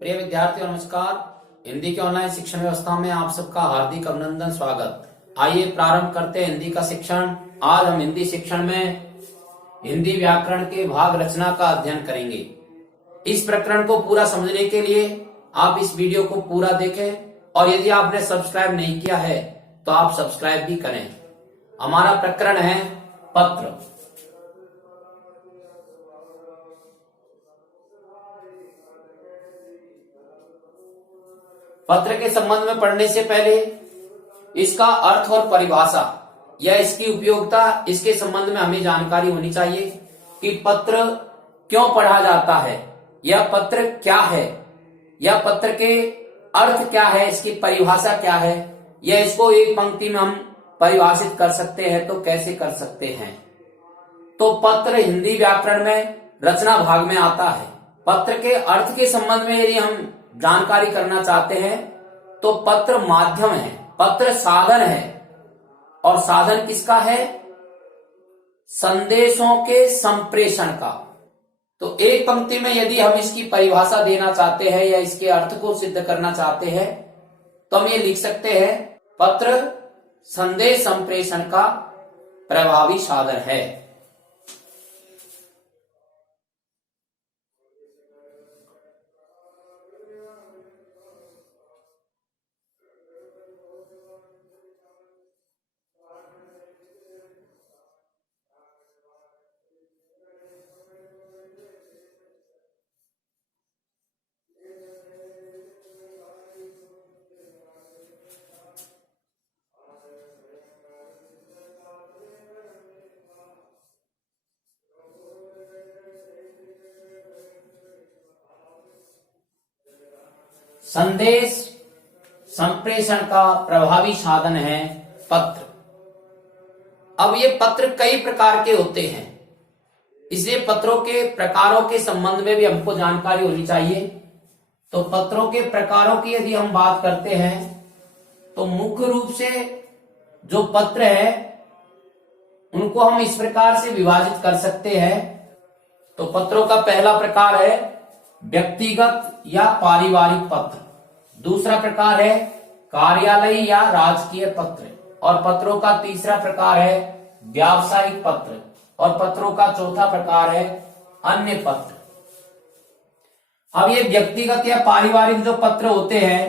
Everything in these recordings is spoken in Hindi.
प्रिय विद्यार्थियों नमस्कार। हिंदी के ऑनलाइन शिक्षण व्यवस्था में आप सबका हार्दिक अभिनंदन स्वागत। आइए प्रारंभ करते हैं हिंदी का शिक्षण। आज हम हिंदी शिक्षण में हिंदी व्याकरण के भाग रचना का अध्ययन करेंगे। इस प्रकरण को पूरा समझने के लिए आप इस वीडियो को पूरा देखें और यदि आपने सब्सक्राइब नहीं किया है तो आप सब्सक्राइब भी करें। हमारा प्रकरण है पत्र। पत्र के संबंध में पढ़ने से पहले इसका अर्थ और परिभाषा या इसकी उपयोगिता, इसके संबंध में हमें जानकारी होनी चाहिए कि पत्र क्यों पढ़ा जाता है, यह पत्र क्या है, यह पत्र के अर्थ क्या है, इसकी परिभाषा क्या है, यह इसको एक पंक्ति में हम परिभाषित कर सकते हैं तो कैसे कर सकते हैं। तो पत्र हिंदी व्याकरण में रचना भाग में आता है। पत्र के अर्थ के संबंध में यदि हम जानकारी करना चाहते हैं तो पत्र माध्यम है, पत्र साधन है। और साधन किसका है? संदेशों के संप्रेषण का। तो एक पंक्ति में यदि हम इसकी परिभाषा देना चाहते हैं या इसके अर्थ को सिद्ध करना चाहते हैं तो हम ये लिख सकते हैं, पत्र संदेश संप्रेषण का प्रभावी साधन है। संदेश संप्रेषण का प्रभावी साधन है पत्र। अब ये पत्र कई प्रकार के होते हैं, इसलिए पत्रों के प्रकारों के संबंध में भी हमको जानकारी होनी चाहिए। तो पत्रों के प्रकारों की यदि हम बात करते हैं तो मुख्य रूप से जो पत्र है उनको हम इस प्रकार से विभाजित कर सकते हैं। तो पत्रों का पहला प्रकार है व्यक्तिगत या पारिवारिक पत्र, दूसरा प्रकार है कार्यालय या राजकीय पत्र, और पत्रों का तीसरा प्रकार है व्यावसायिक पत्र, और पत्रों का चौथा प्रकार है अन्य पत्र। अब ये व्यक्तिगत या पारिवारिक जो पत्र होते हैं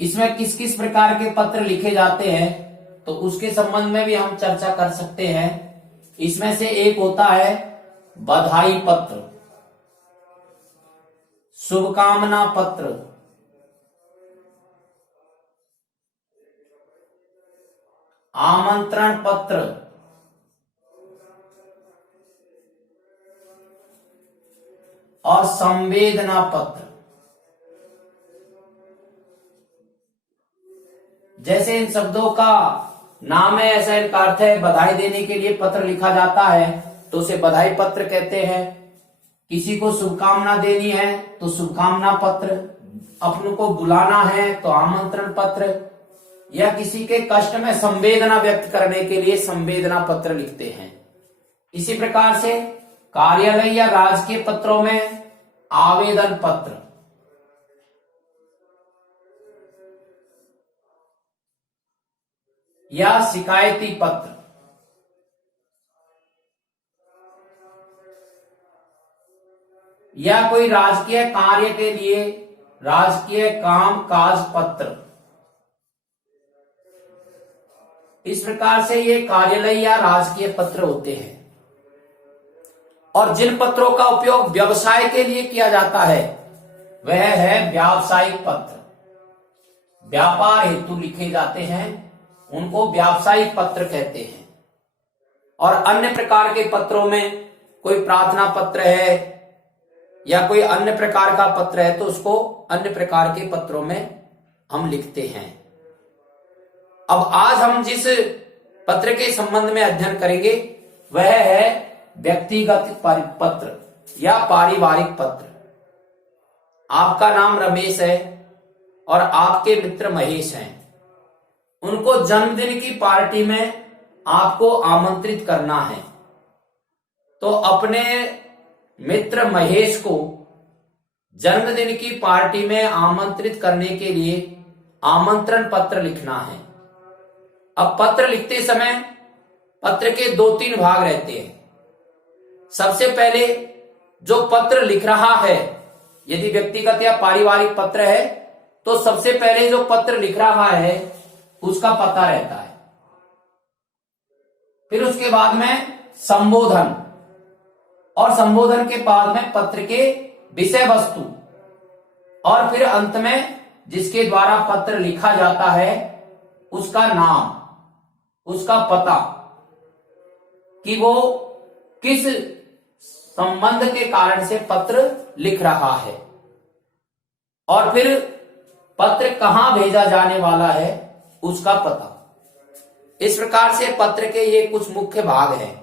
इसमें किस किस प्रकार के पत्र लिखे जाते हैं तो उसके संबंध में भी हम चर्चा कर सकते हैं। इसमें से एक होता है बधाई पत्र, शुभकामना पत्र, आमंत्रण पत्र, और संवेदना पत्र। जैसे इन शब्दों का नाम है ऐसा इनका अर्थ है। बधाई देने के लिए पत्र लिखा जाता है तो उसे बधाई पत्र कहते हैं। किसी को शुभकामना देनी है तो शुभकामना पत्र, अपनों को बुलाना है तो आमंत्रण पत्र, या किसी के कष्ट में संवेदना व्यक्त करने के लिए संवेदना पत्र लिखते हैं। इसी प्रकार से कार्यालय या राजकीय पत्रों में आवेदन पत्र, या शिकायती पत्र, या कोई राजकीय कार्य के लिए राजकीय काम काज पत्र। इस प्रकार से ये कार्यालय या राजकीय पत्र होते हैं। और जिन पत्रों का उपयोग व्यवसाय के लिए किया जाता है वह है व्यावसायिक पत्र। व्यापार हेतु लिखे जाते हैं उनको व्यावसायिक पत्र कहते हैं। और अन्य प्रकार के पत्रों में कोई प्रार्थना पत्र है या कोई अन्य प्रकार का पत्र है तो उसको अन्य प्रकार के पत्रों में हम लिखते हैं। अब आज हम जिस पत्र के संबंध में अध्ययन करेंगे वह है व्यक्तिगत पत्र या पारिवारिक पत्र। आपका नाम रमेश है और आपके मित्र महेश हैं। उनको जन्मदिन की पार्टी में आपको आमंत्रित करना है तो अपने मित्र महेश को जन्मदिन की पार्टी में आमंत्रित करने के लिए आमंत्रण पत्र लिखना है। अब पत्र लिखते समय पत्र के 2-3 भाग रहते हैं। सबसे पहले जो पत्र लिख रहा है, यदि व्यक्तिगत या पारिवारिक पत्र है तो सबसे पहले जो पत्र लिख रहा है उसका पता रहता है। फिर उसके बाद में संबोधन, और संबोधन के बाद में पत्र के विषय वस्तु, और फिर अंत में जिसके द्वारा पत्र लिखा जाता है उसका नाम, उसका पता, कि वो किस संबंध के कारण से पत्र लिख रहा है, और फिर पत्र कहां भेजा जाने वाला है उसका पता। इस प्रकार से पत्र के ये कुछ मुख्य भाग हैं।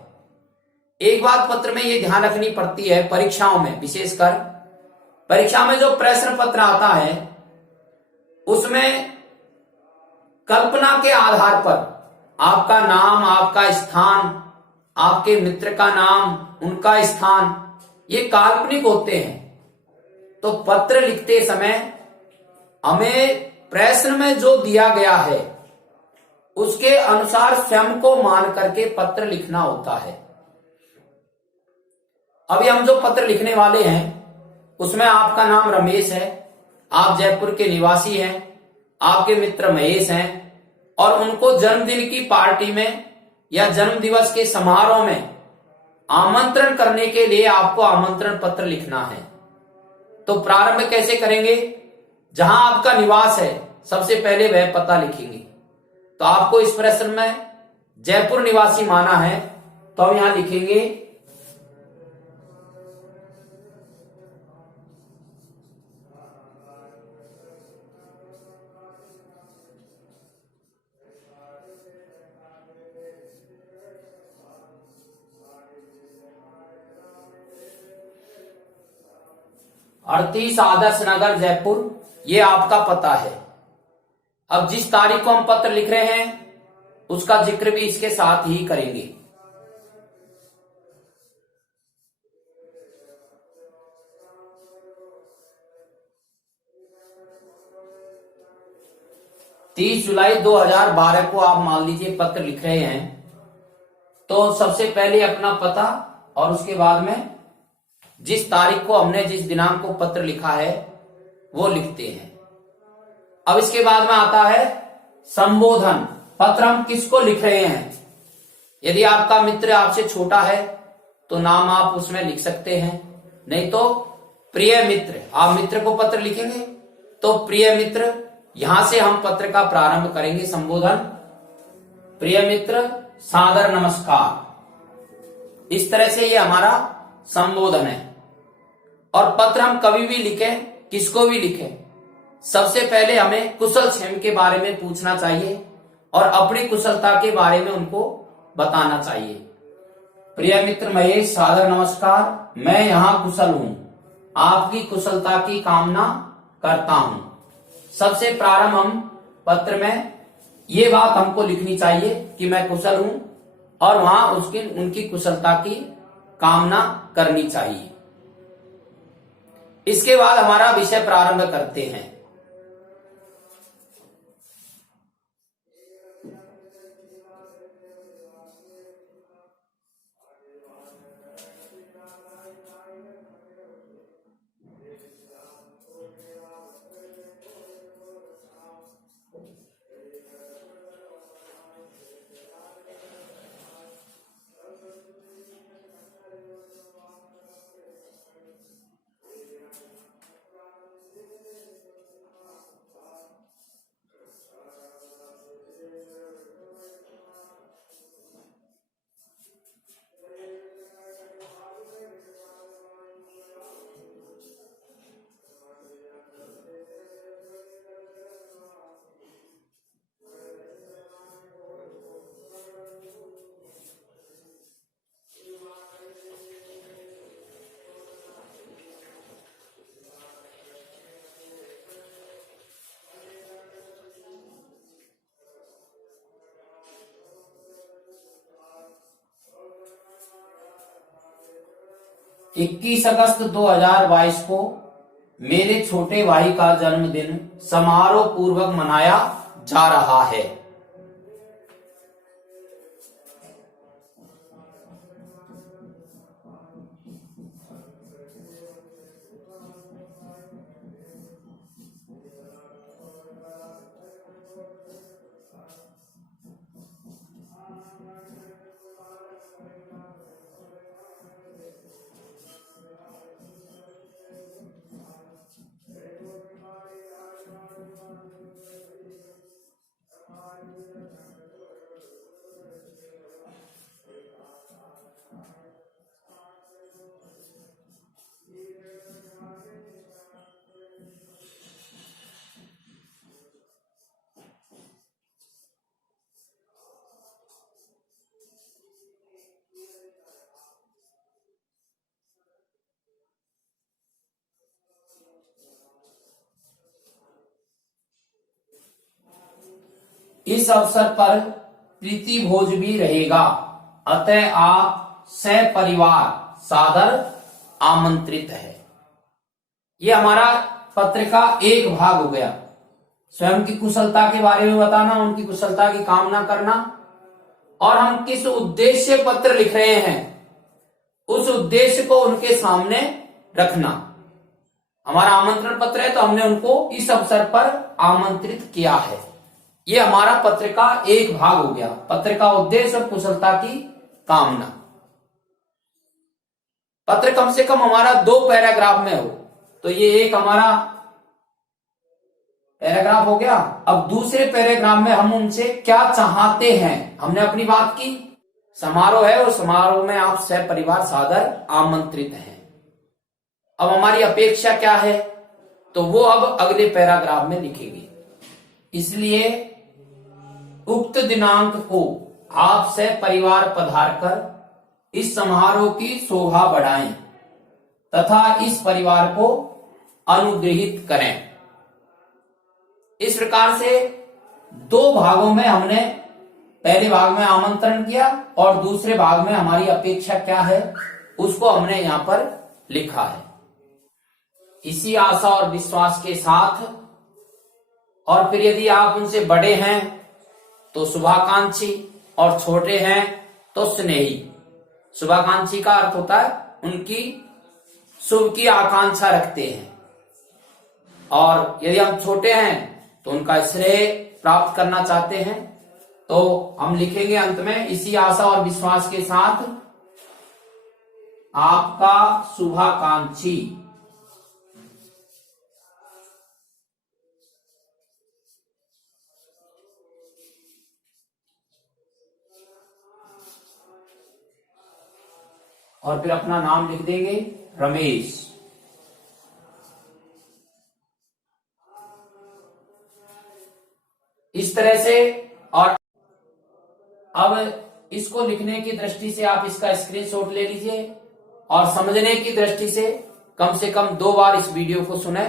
एक बात पत्र में ये ध्यान रखनी पड़ती है, परीक्षाओं में, विशेषकर परीक्षा में जो प्रश्न पत्र आता है उसमें कल्पना के आधार पर आपका नाम, आपका स्थान, आपके मित्र का नाम, उनका स्थान, ये काल्पनिक होते हैं। तो पत्र लिखते समय हमें प्रश्न में जो दिया गया है उसके अनुसार स्वयं को मान करके पत्र लिखना होता है। अभी हम जो पत्र लिखने वाले हैं उसमें आपका नाम रमेश है, आप जयपुर के निवासी हैं, आपके मित्र महेश हैं, और उनको जन्मदिन की पार्टी में या जन्म दिवस के समारोह में आमंत्रण करने के लिए आपको आमंत्रण पत्र लिखना है। तो प्रारंभ कैसे करेंगे? जहां आपका निवास है सबसे पहले वह पता लिखेंगे। तो आपको इस प्रश्न में जयपुर निवासी माना है तो हम यहां लिखेंगे अड़तीस आदर्श नगर जयपुर, ये आपका पता है। अब जिस तारीख को हम पत्र लिख रहे हैं उसका जिक्र भी इसके साथ ही करेंगे। तीस जुलाई 2012 को आप मान लीजिए पत्र लिख रहे हैं, तो सबसे पहले अपना पता और उसके बाद में जिस तारीख को हमने, जिस दिनांक को पत्र लिखा है वो लिखते हैं। अब इसके बाद में आता है संबोधन। पत्र हम किसको लिख रहे हैं? यदि आपका मित्र आपसे छोटा है तो नाम आप उसमें लिख सकते हैं, नहीं तो प्रिय मित्र, आप मित्र को पत्र लिखेंगे तो प्रिय मित्र, यहां से हम पत्र का प्रारंभ करेंगे। संबोधन, प्रिय मित्र, सादर नमस्कार। इस तरह से ये हमारा संबोधन है। और पत्र हम कभी भी लिखें, किसको भी लिखें, सबसे पहले हमें कुशल क्षेम के बारे में पूछना चाहिए और अपनी कुशलता के बारे में उनको बताना चाहिए। प्रिय मित्र महेश, सादर नमस्कार, मैं यहाँ कुशल हूँ, आपकी कुशलता की कामना करता हूँ। सबसे प्रारंभ हम पत्र में ये बात हमको लिखनी चाहिए कि मैं कुशल हूं, और वहां उनकी कुशलता की कामना करनी चाहिए। इसके बाद हमारा विषय प्रारंभ करते हैं। इक्कीस अगस्त 2022 को मेरे छोटे भाई का जन्मदिन समारोह पूर्वक मनाया जा रहा है। इस अवसर पर प्रीति भोज भी रहेगा, अतः आप सपरिवार सादर आमंत्रित है। ये हमारा पत्र का एक भाग हो गया। स्वयं की कुशलता के बारे में बताना, उनकी कुशलता की कामना करना, और हम किस उद्देश्य से पत्र लिख रहे हैं उस उद्देश्य को उनके सामने रखना। हमारा आमंत्रण पत्र है तो हमने उनको इस अवसर पर आमंत्रित किया है। ये हमारा पत्र का एक भाग हो गया, पत्र का उद्देश्य और कुशलता की कामना। पत्र कम से कम हमारा 2 पैराग्राफ में हो, तो ये एक हमारा पैराग्राफ हो गया। अब दूसरे पैराग्राफ में हम उनसे क्या चाहते हैं, हमने अपनी बात की, समारोह है और समारोह में आप सपरिवार सादर आमंत्रित हैं। अब हमारी अपेक्षा क्या है, तो वो अब अगले पैराग्राफ में लिखेंगे। इसलिए उक्त दिनांक को आप सपरिवार पधारकर इस समारोह की शोभा बढ़ाएं तथा इस परिवार को अनुग्रहित करें। इस प्रकार से 2 भागों में हमने पहले भाग में आमंत्रण किया और दूसरे भाग में हमारी अपेक्षा क्या है उसको हमने यहां पर लिखा है। इसी आशा और विश्वास के साथ, और फिर यदि आप उनसे बड़े हैं तो शुभाकांक्षी और छोटे हैं तो स्नेही। शुभाकांक्षी का अर्थ होता है उनकी शुभ की आकांक्षा रखते हैं, और यदि हम छोटे हैं तो उनका श्रेय प्राप्त करना चाहते हैं। तो हम लिखेंगे अंत में, इसी आशा और विश्वास के साथ आपका शुभाकांक्षी। और फिर अपना नाम लिख देंगे, रमेश। इस तरह से। और अब इसको लिखने की दृष्टि से आप इसका स्क्रीनशॉट ले लीजिए, और समझने की दृष्टि से कम 2 बार इस वीडियो को सुने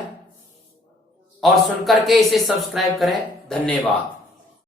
और सुनकर के इसे सब्सक्राइब करें। धन्यवाद।